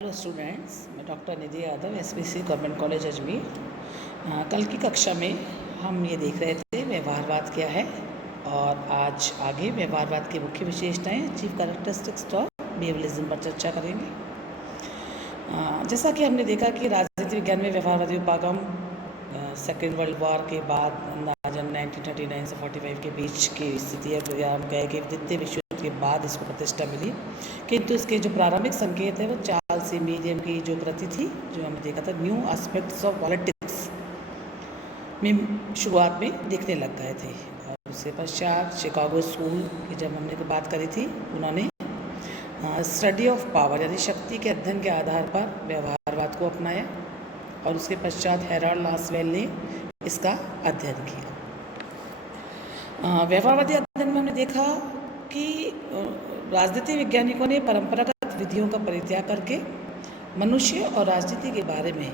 Hello students, मैं doctor Nidhi Yadav, SPC government college Ajmer. कल की कक्षा में हम ये देख रहे थे व्यवहारवाद क्या है, और आज आगे व्यवहारवाद की मुख्य विशेषताएं, चीफ कैरेक्टरिस्टिक्स ऑफ बिहेवियरिज्म पर चर्चा करेंगे। जैसा कि हमने देखा कि राजनीति विज्ञान में व्यवहारवादी उपागम सेकेंड वर्ल्ड वॉर के बाद अंदाजन 1939 से 45 के बीच की स्थिति है, या हम कहें कि द्वितीय विश्व युद्ध के बाद इसको प्रतिष्ठा मिली। किंतु इसके जो प्रारंभिक संकेत है वो चार्ल्स सी मीडियम की जो कृति थी, जो हमने देखा था न्यू एस्पेक्ट्स ऑफ पॉलिटिक्स में, शुरुआत में दिखने लग गए थे। और उसके पश्चात शिकागो स्कूल की जब हमने बात करी थी, उन्होंने स्टडी ऑफ पावर यानी शक्ति के अध्ययन के आधार पर व्यवहारवाद को अपनाया, और उसके पश्चात हेराल्ड लासवेल ने इसका अध्ययन किया। व्यवहारवादी अध्ययन में हमने देखा कि राजनीति वैज्ञानिकों ने परंपरागत विधियों का परित्याग करके मनुष्य और राजनीति के बारे में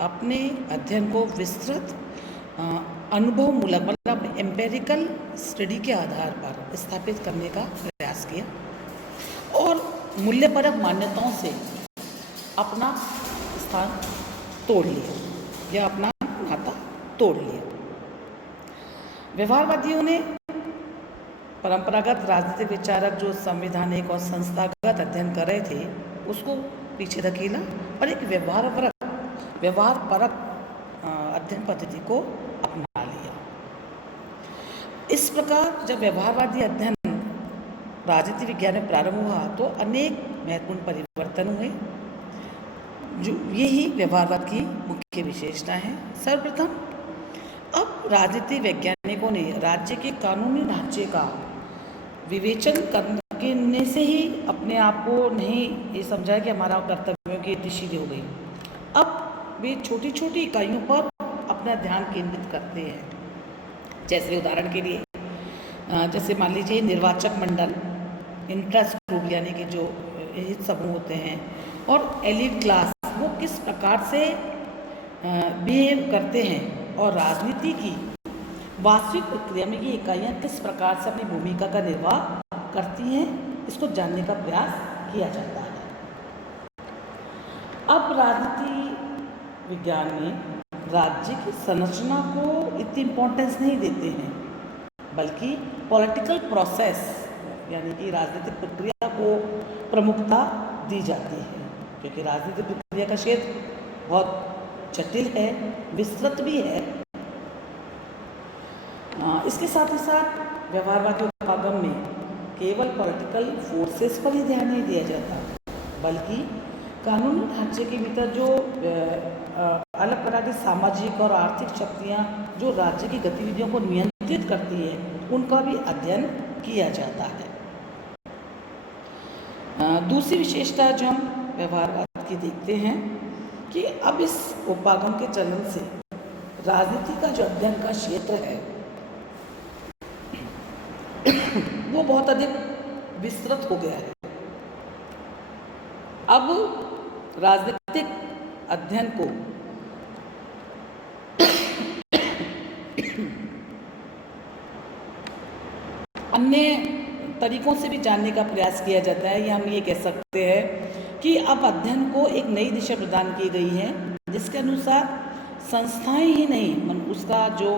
अपने अध्ययन को विस्तृत अनुभवमूलक मतलब एम्पेरिकल स्टडी के आधार पर स्थापित करने का प्रयास किया, और मूल्यपरक मान्यताओं से अपना स्थान तोड़ लिया या अपना नाता तोड़ लिया। व्यवहारवादियों ने परंपरागत राजनीतिक विचारक जो संवैधानिक और संस्थागत अध्ययन कर रहे थे उसको पीछे धकेला और एक व्यवहारपरक अध्ययन पद्धति को अपना लिया। इस प्रकार जब व्यवहारवादी अध्ययन राजनीति विज्ञान में प्रारंभ हुआ तो अनेक महत्वपूर्ण परिवर्तन हुए, जो यही व्यवहारवाद की मुख्य विशेषता है। सर्वप्रथम, अब राजनीति वैज्ञानिकों ने राज्य के कानूनी ढांचे का विवेचन करने से ही अपने आप को नहीं ये समझा कि हमारा कर्तव्यों की इतनी हो गई। अब वे छोटी छोटी इकाइयों पर अपना ध्यान केंद्रित करते हैं। जैसे उदाहरण के लिए जैसे मान लीजिए निर्वाचक मंडल, इंटरेस्ट ग्रुप यानी कि जो हित समूह होते हैं, और एलिट क्लास वो किस प्रकार से बिहेव करते हैं, और राजनीति की वास्तविक प्रक्रिया में ये इकाइयाँ किस प्रकार से अपनी भूमिका का निर्वाह करती हैं, इसको जानने का प्रयास किया जाता है। अब राजनीति विज्ञान में राज्य की संरचना को इतनी इम्पोर्टेंस नहीं देते हैं, बल्कि पॉलिटिकल प्रोसेस यानी कि राजनीतिक प्रक्रिया को प्रमुखता दी जाती है, क्योंकि राजनीतिक प्रक्रिया का क्षेत्र बहुत जटिल है, विस्तृत भी है। इसके साथ ही साथ व्यवहारवादी उपागम में केवल पॉलिटिकल फोर्सेस पर ही ध्यान नहीं दिया जाता, बल्कि कानूनी ढांचे के भीतर जो अलग प्रकार की सामाजिक और आर्थिक शक्तियाँ जो राज्य की गतिविधियों को नियंत्रित करती है, उनका भी अध्ययन किया जाता है। दूसरी विशेषता जो हम व्यवहारवाद की देखते हैं कि अब इस उपागम के चलन से राजनीति का जो अध्ययन का क्षेत्र है वो बहुत अधिक विस्तृत हो गया है। अब राजनीतिक अध्ययन को अन्य तरीकों से भी जानने का प्रयास किया जाता है, या हम ये कह सकते हैं कि अब अध्ययन को एक नई दिशा प्रदान की गई है, जिसके अनुसार संस्थाएं ही नहीं, उसका जो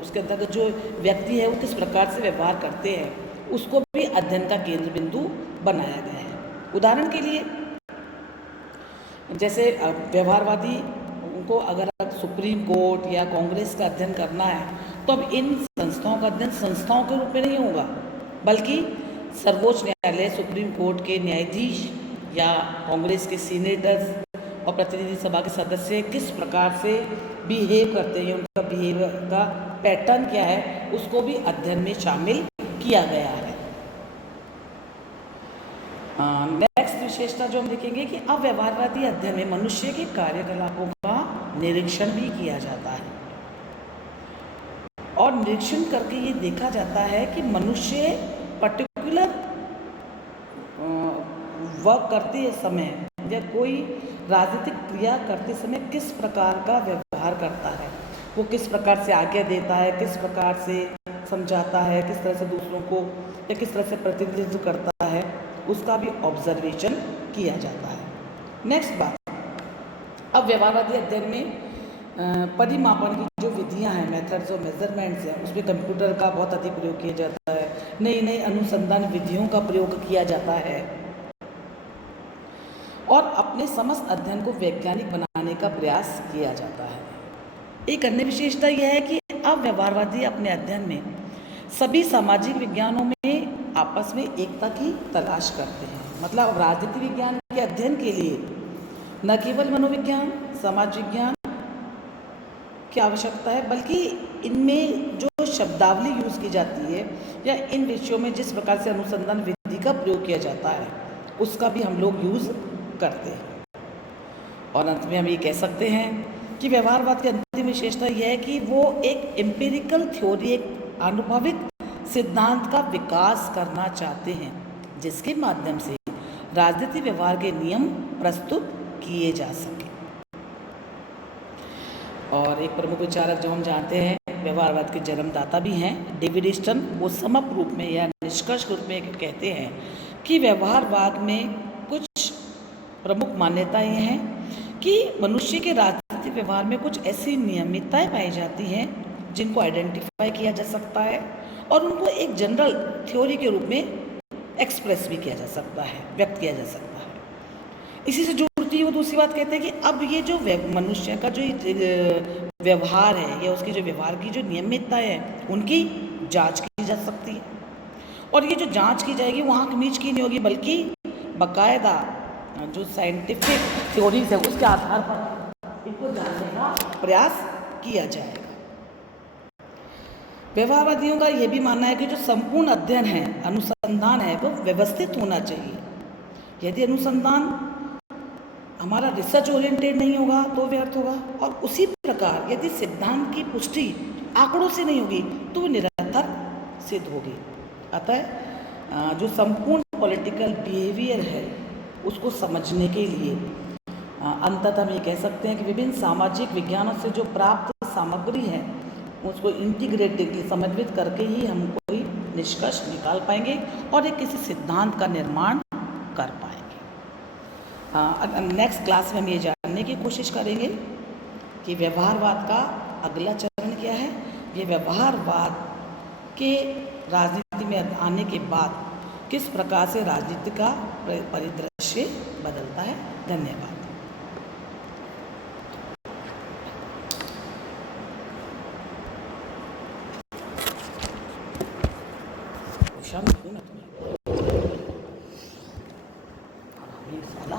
उसके अंतर्गत जो व्यक्ति है वो किस प्रकार से व्यवहार करते हैं, उसको भी अध्ययन का केंद्र बिंदु बनाया गया है। उदाहरण के लिए जैसे व्यवहारवादी को अगर सुप्रीम कोर्ट या कांग्रेस का अध्ययन करना है तो अब इन संस्थाओं का अध्ययन संस्थाओं के रूप में नहीं होगा, बल्कि सर्वोच्च न्यायालय, सुप्रीम कोर्ट के न्यायाधीश या कांग्रेस के सीनेटर्स और प्रतिनिधि सभा के सदस्य किस प्रकार से बिहेव करते हैं, उनका बिहेवियर का पैटर्न क्या है, उसको भी अध्ययन में शामिल किया गया है। नेक्स्ट विशेषता जो हम देखेंगे कि अब व्यवहारवादी अध्ययन में मनुष्य के कार्यकलापों का निरीक्षण भी किया जाता है, और निरीक्षण करके ये देखा जाता है कि मनुष्य पर्टिकुलर वर्क करते समय या कोई राजनीतिक क्रिया करते समय किस प्रकार का व्यवहार करता है, वो किस प्रकार से आज्ञा देता है, किस प्रकार से समझाता है, किस तरह से दूसरों को या किस तरह से प्रतिनिधित्व करता है, उसका भी ऑब्जर्वेशन किया जाता है। नेक्स्ट बात, अब व्यवहारवादी अध्ययन में परिमापन की जो विधियां हैं, मेथड्स और मेजरमेंट्स हैं, उसमें कंप्यूटर का बहुत अधिक प्रयोग किया जाता है, नई नई अनुसंधान विधियों का प्रयोग किया जाता है और अपने समस्त अध्ययन को वैज्ञानिक बनाने का प्रयास किया जाता है। एक अन्य विशेषता यह है कि अब व्यवहारवादी अपने अध्ययन में सभी सामाजिक विज्ञानों में आपस में एकता की तलाश करते हैं। मतलब राजनीति विज्ञान के अध्ययन के लिए न केवल मनोविज्ञान, समाज विज्ञान की आवश्यकता है, बल्कि इनमें जो शब्दावली यूज़ की जाती है या इन विषयों में जिस प्रकार से अनुसंधान विधि का प्रयोग किया जाता है, उसका भी हम लोग यूज़ करते हैं। और अंत में हम ये कह सकते हैं कि व्यवहारवाद की अंतिम विशेषता यह है कि वो एक एम्पिरिकल थ्योरी, एक आनुभविक सिद्धांत का विकास करना चाहते हैं, जिसके माध्यम से राजनीति व्यवहार के नियम प्रस्तुत किए जा सके। और एक प्रमुख विचारक जो हम जानते हैं, व्यवहारवाद के जन्मदाता भी हैं, डेविड ईस्टन, वो समप रूप में या निष्कर्ष रूप में कहते हैं कि व्यवहारवाद में कुछ प्रमुख मान्यताएं ये हैं कि मनुष्य के राजनीतिक व्यवहार में कुछ ऐसी नियमितताएं पाई जाती हैं जिनको आइडेंटिफाई किया जा सकता है और उनको एक जनरल थ्योरी के रूप में एक्सप्रेस भी किया जा सकता है, व्यक्त किया जा सकता है। इसी से जुड़ती है वो दूसरी बात कहते हैं कि अब ये जो मनुष्य का जो व्यवहार है या उसकी जो व्यवहार की जो नियमितता है, उनकी जांच की जा सकती है और ये जो जांच की जाएगी वो आँख मीच की नहीं होगी, बल्कि बाकायदा जो साइंटिफिक थ्योरीज है उसके आधार पर इनको जानने का प्रयास किया जाएगा। व्यवहारवादियों का यह भी मानना है कि जो संपूर्ण अध्ययन है, अनुसंधान है, वो व्यवस्थित होना चाहिए। यदि अनुसंधान हमारा रिसर्च ओरिएंटेड नहीं होगा तो व्यर्थ होगा, और उसी प्रकार यदि सिद्धांत की पुष्टि आंकड़ों से नहीं होगी तो वो निरर्थक सिद्ध होगी। अतः जो संपूर्ण पॉलिटिकल बिहेवियर है उसको समझने के लिए अंततः हम ये कह सकते हैं कि विभिन्न सामाजिक विज्ञानों से जो प्राप्त सामग्री है उसको इंटीग्रेटिवली समन्वित करके ही हम कोई निष्कर्ष निकाल पाएंगे और एक किसी सिद्धांत का निर्माण कर पाएंगे। नेक्स्ट क्लास में हम ये जानने की कोशिश करेंगे कि व्यवहारवाद का अगला चरण क्या है। ये व्यवहारवाद के राजनीति में आने के बाद किस प्रकार से राजनीति का परिदृश्य बदलता है। धन्यवाद। साला